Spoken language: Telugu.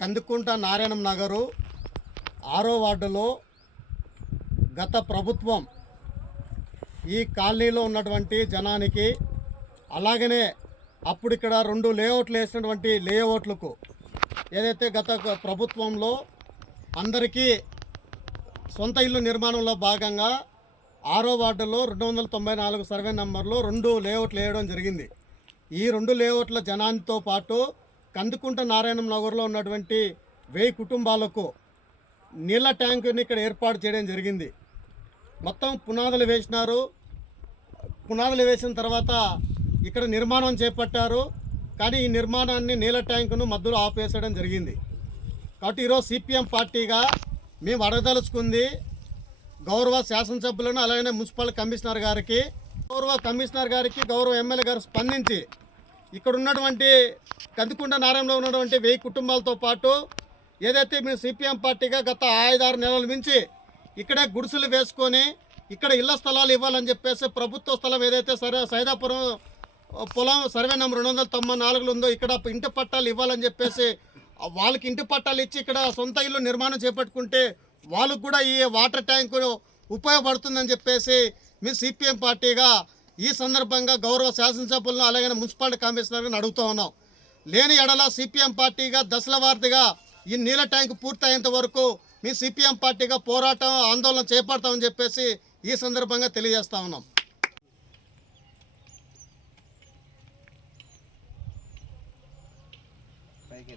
కందుకుంట నారాయణం నగరు 6వ వార్డులో గత ప్రభుత్వం ఈ కాలనీలో ఉన్నటువంటి జనానికి, అలాగనే అప్పుడు ఇక్కడ 2 లేఅవుట్లు వేసినటువంటి లేఅవుట్లకు ఏదైతే గత ప్రభుత్వంలో అందరికీ సొంత ఇల్లు నిర్మాణంలో భాగంగా 6వ వార్డులో 294 సర్వే నంబర్లో 2 లేఅవుట్లు వేయడం జరిగింది. ఈ 2 లేఅవుట్ల జనానితో పాటు కందుకుంట నారాయణం నగర్లో ఉన్నటువంటి 1000 కుటుంబాలకు నీళ్ళ ట్యాంకుని ఇక్కడ ఏర్పాటు చేయడం జరిగింది. మొత్తం పునాదులు వేసినారు. పునాదులు వేసిన తర్వాత ఇక్కడ నిర్మాణం చేపట్టారు. కానీ ఈ నిర్మాణాన్ని నీళ్ళ ట్యాంకును మధ్యలో ఆపేసడం జరిగింది. కాబట్టి ఈరోజు సిపిఎం పార్టీగా మేము అడగదలుచుకుంది గౌరవ శాసనసభ్యులను, అలాగే మున్సిపల్ కమిషనర్ గారికి, గౌరవ ఎమ్మెల్యే గారు స్పందించి ఇక్కడ ఉన్నటువంటి కందుకుంట నారాయణలో ఉన్నటువంటి 1000 కుటుంబాలతో పాటు ఏదైతే మేము సిపిఎం పార్టీగా గత 5-6 నెలల నుంచి ఇక్కడే గుడిసెలు వేసుకొని ఇక్కడ ఇళ్ల స్థలాలు ఇవ్వాలని చెప్పేసి ప్రభుత్వ స్థలం ఏదైతే సైదాపురం పొలం సర్వే నెంబర్ 294 ఉందో ఇక్కడ ఇంటి పట్టాలు ఇవ్వాలని చెప్పేసి వాళ్ళకి ఇంటి పట్టాలు ఇచ్చి ఇక్కడ సొంత ఇల్లు నిర్మాణం చేపట్టుకుంటే వాళ్ళకు కూడా ఈ వాటర్ ట్యాంకు ఉపయోగపడుతుందని చెప్పేసి మీ సిపిఎం పార్టీగా ఈ సందర్భంగా గౌరవ శాసనసభ్యులను, అలాగే మున్సిపాలిటీ కమిషనర్ని అడుగుతూ ఉన్నాం. లేని ఎడల సిపిఎం పార్టీగా దశల వారీగా ఈ నీళ్ళ ట్యాంకు పూర్తయ్యేంత వరకు మీ సిపిఎం పార్టీగా పోరాటం, ఆందోళన చేపడతామని చెప్పేసి ఈ సందర్భంగా తెలియజేస్తా ఉన్నాం. పైకి